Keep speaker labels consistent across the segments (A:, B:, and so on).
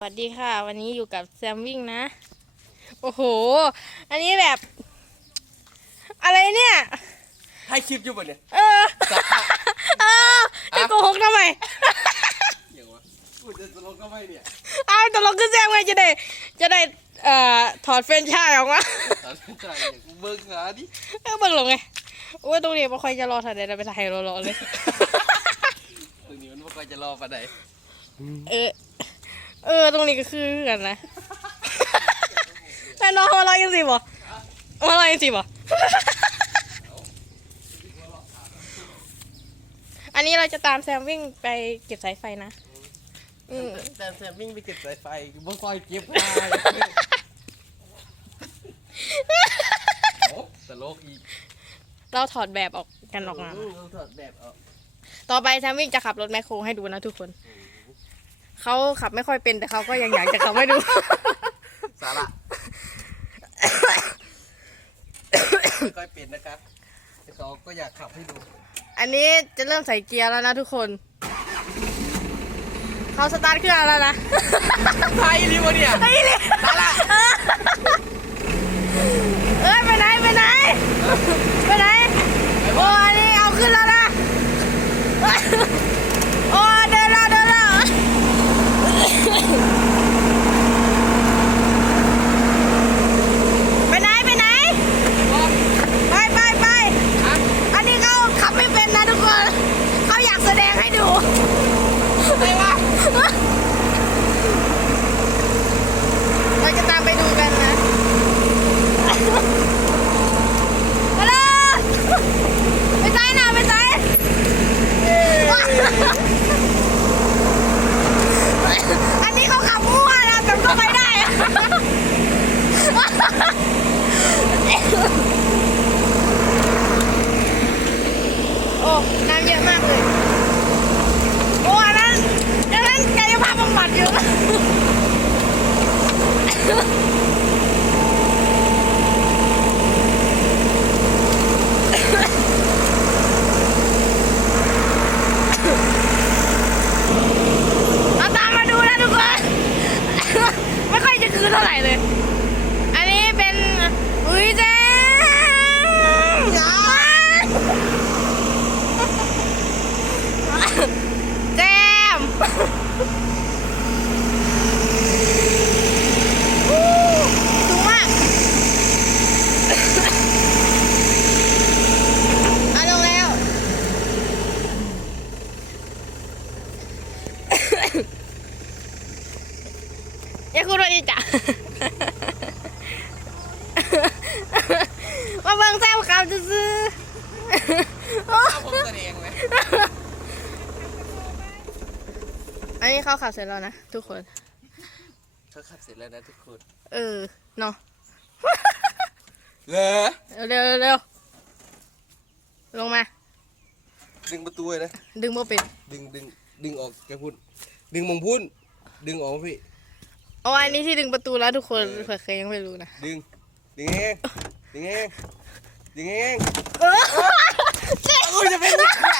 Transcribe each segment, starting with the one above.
A: สวัสดีค่ะ วันนี้อยู่กับแซมวิ่งนะ โอ้โห อันนี้แบบ อะไรเนี่ย
B: ให้คลิปอยู่ป่ะเนี่ย
A: เออ เออจะโกหกทำไม
B: อย่างวะกูจะตลกก็ไม่เนี่ย
A: เอาตกลงคือแซมไงจะได้ จะได้เอ่อถอดเฟรนช์ชายออกมา
B: ตัดสินใจอย่างกูเบิกหาดิ
A: เออเบิ่งลงไงโอ้ยตรงนี้ไม่ค่อยจะรอถ่ายได้ไปถ่ายรอๆเลย
B: ตรงนี้มันไม่ค่อยจะรอปานใด
A: เออ เออ ตรงนี้ก็คือกันนะแต่น้องหัวเราะยังสิบ่หัวเราะยังสิบ่อันนี้เราจะตามแซมวิ่งไปเก็บสายไฟนะ อืม
B: แต่แซมวิ่งไปเก็บสายไฟกูไม่ค่อยเก็บได้โอ้ตลกอีก
A: เราถอดแบบออกกันออกมา
B: อืมเราถอดแบบออก
A: ต่อไปแซมวิ่งจะขับรถแมคโครให้ดูนะทุกคน เขาขับไม่ค่อยเป็นแต่เขาก็ยังอยากจะขับให้ดู
B: สาระไม่ค่อยเป็นนะครับแต่เขาก็อยากขับให้ดู
A: อันนี้จะเริ่มใส่เกียร์แล้วนะทุกคน เขาสตาร์ทเครื่องแล้วนะ
B: ไทยนี่วะเนี่ย
A: เฮ้ยเลย
B: สาระ
A: นนี้เขาขับเสร็จแล้วนะทุกคน
B: เขาขับเสร็จแล้วนะทุกคน
A: เออเนาะ
B: เหรอ
A: เร็วเร็วเร็วลงมา
B: ดึงประตูเลยนะ
A: ดึงโมเป็น
B: ดึงดึงดึงออกแกพุ่น ดึงมงพุ่น ดึงออกพี่
A: อ๋ออันนี้ที่ดึงประตูแล้วทุกคน
B: เออ
A: เผื่อเคยยังไม่รู้นะ
B: ดึง ดึงเอง ดึงเอง ดึงเอง
A: เออ
B: โอ้ยจะเป็นตาย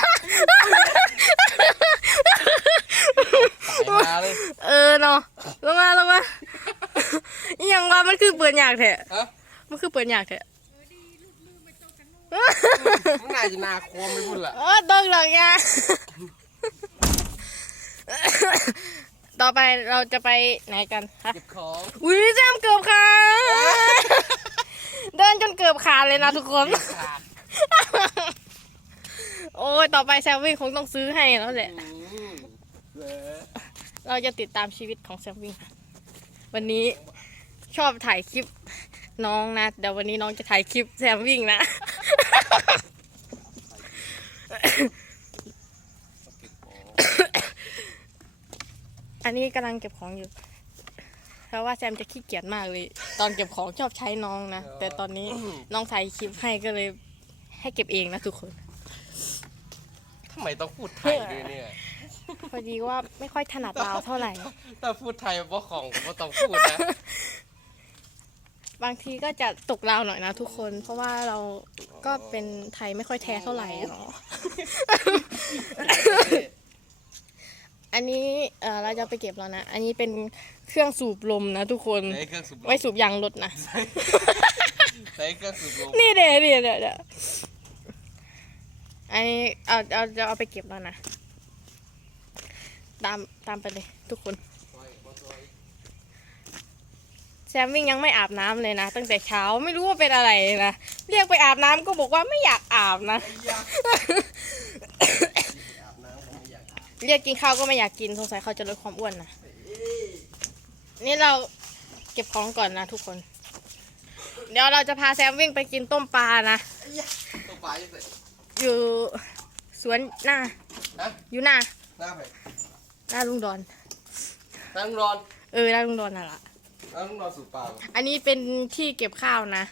B: มาเลย
A: เออเนาะลงมาลงมาอหย่างว่ามันคือเปิดยากแท้
B: ฮะ
A: มันคือเปิดยากแท้
B: มันน่าจะนาคอมไม่พุ่นละ
A: โอ้ต้องหรอกยาต่อไปเราจะไปไหนกันคะ
B: เก็บของ
A: อุ้ยแจมเกือบขาดเดินจนเกือบขาดเลยนะทุกคน
B: ขาด
A: โอ้ยต่อไปแซมวิ่งคงต้องซื้อให้แล้วแหละ
B: อืมเหรอ
A: เราจะติดตามชีวิตของแซมวิ่งค่ะวันนี้ ชอบถ่ายคลิปน้องนะเดี๋ยววันนี้น้องจะถ่ายคลิปแซมวิ่งนะ
B: เก็บของ
A: อันนี้กำลังเก็บของอยู่ เพราะว่าแซมจะขี้เกียจมากเลย ตอนเก็บของชอบใช้น้องนะ แต่ตอนนี้น้องถ่ายคลิปให้ก็เลย ให้เก็บเองนะทุกคน
B: ทำไมต้องพูดไทยด้วยเนี่ย
A: พอดีว่าไม่ค่อยถนัดลาวเท่าไหร่
B: ถ้าพูดไทยบ่ของก็ต้องพูดนะ
A: บางทีก็จะตกลาวหน่อยนะทุกคน เพราะว่าเราก็เป็นไทยไม่ค่อยแท้เท่าไหร่อะเนาะอันนี้เออเราจะไปเก็บแล้วนะ อันนี้เป็นเครื่องสูบลมนะทุกคน
B: ใช้เครื่องสูบลม
A: ไว้สูบยางรถนะ
B: ใช้เครื่องสูบลม
A: นี่เดี๋ยวเดี๋ยวเดี๋ยวเดี๋ยวอันนี้เอาเอาจะเอาไปเก็บแล้วนะ ตามตามไปเลยทุกคน แซมวิ่งยังไม่อาบน้ำเลยนะ ตั้งแต่เช้าไม่รู้ว่าเป็นอะไรนะเรียกไปอาบน้ำก็บอกว่าไม่อยากอาบนะ
B: อาบน้ำก็ไม่อยากอาบ
A: เรียกกินข้าวก็ไม่อยากกินสงสัยเขาจะลดความอ้วนนะนี่เราเก็บของก่อนนะทุกคน เดี๋ยวเราจะพาแซมวิ่งไปกินต้มปลานะ
B: ตัวปลายังไง
A: อยู่สวนหน้า
B: ฮะ
A: อยู่หน้า
B: หน้าไป
A: หน้าลุงดอน
B: นั่งนอน
A: เออหน้าลุงดอนน่ะละ
B: นั่งนอนสูบปลา
A: อันนี้เป็นที่เก็บข้าวนะ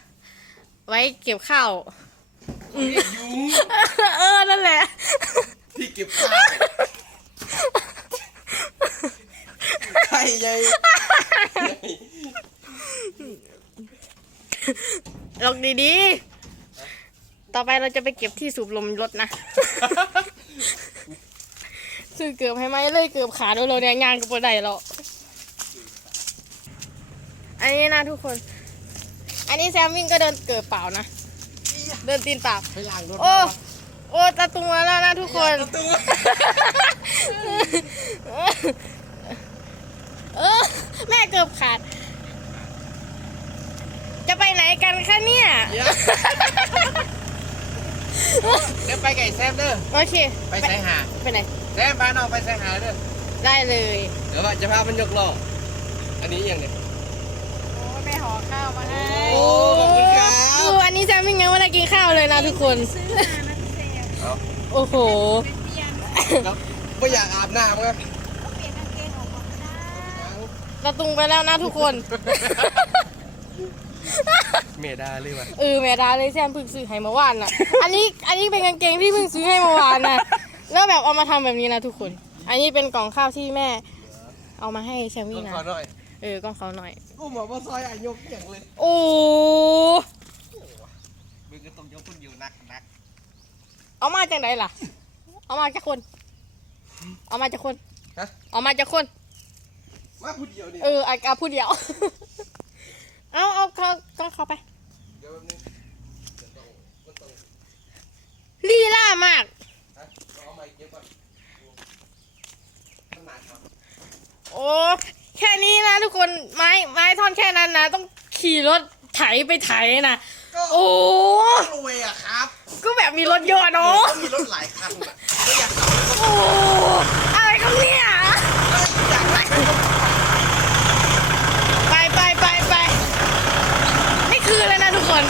A: ไว้เก็บข้าว
B: ยุง
A: เออ นั่นแหละ
B: ที่เก็บข้าวไข่ใหญ่
A: ลองดีๆ ต่อไปเราจะไปเก็บที่สูบลมรถนะ ซื้อเกือบให้ไหมเลยเกือบขาโดนเราเนี่ยยางกับปวดใดเรา อันนี้นะทุกคน อันนี้แซมวิ่งก็เดินเกือบเปล่านะ เดินตีนเปล่า
B: ไปล้างรถ
A: โอ้โอ้ตะตุงมาแล้วนะทุกคน
B: ประตู
A: เออแม่เกือบขาด จะไปไหนกันคะเนี่ย
B: เดี๋ยวไปไก่แซมเด้อ
A: โอเค
B: ไปใส่หา
A: ไปไหน
B: แซมพาน้องไปใส่หาเด้อ
A: ได้เลย
B: เดี๋ยวว่าจะพามันยกล้ออันนี้ยังไง
A: โทุกคน
B: เอา
A: โอ้โห
B: แล้วไม่อยากอาบน้ำครับ
A: เราตุงไปแล้วนะทุกคน
B: เมดาเลยว่ะ
A: เออแม่ดาเลยแซมเพิ่งซื้อให้เมื่อวานน่ะ อันนี้อันนี้เป็นกางเกงที่เพิ่งซื้อให้เมื่อวานนะแล้วแบบเอามาทำแบบนี้นะทุกคน อันนี้เป็นกล่องข้าวที่แม่ เอามาให้แซม
B: ต้
A: วิ่
B: อง
A: งนะ
B: ขอหน่อย
A: เออกล่องเขาหน่อย
B: กูบอกว่าซอยอายกอย่างเลย
A: โอ้
B: มึงก็ต้องยกคนเดียวนักนัก
A: เอามาจากไหนล่ะ เอามาจากคน เอามาจากคน
B: ฮะ
A: เอามาจากคน
B: มาพูดเดียวนี่
A: เอออาพูดเดียว เอาเอาเขาก็เข้าไป
B: เดี๋ยวแป๊บนึงเดี๋ยวต้องมันต้อง
A: ลีล่ามาก
B: ฮะเอาไม้เก็บก่อนมันหนักครับ
A: โอ้แค่นี้นะทุกคนไม้ไม้ท่อนแค่นั้นนะ ต้องขี่รถไถไปไถนะ
B: ก็
A: โอ้
B: รวยอะครับ
A: ก็แบบมีรถเยอะเนาะ
B: ต้องมีรถหลายคันอะก็อยากขับ
A: โอ้อะไรกันเนี่ย
B: อยากได้
A: ไปไปไปไปนี่คือเลยนะทุกคน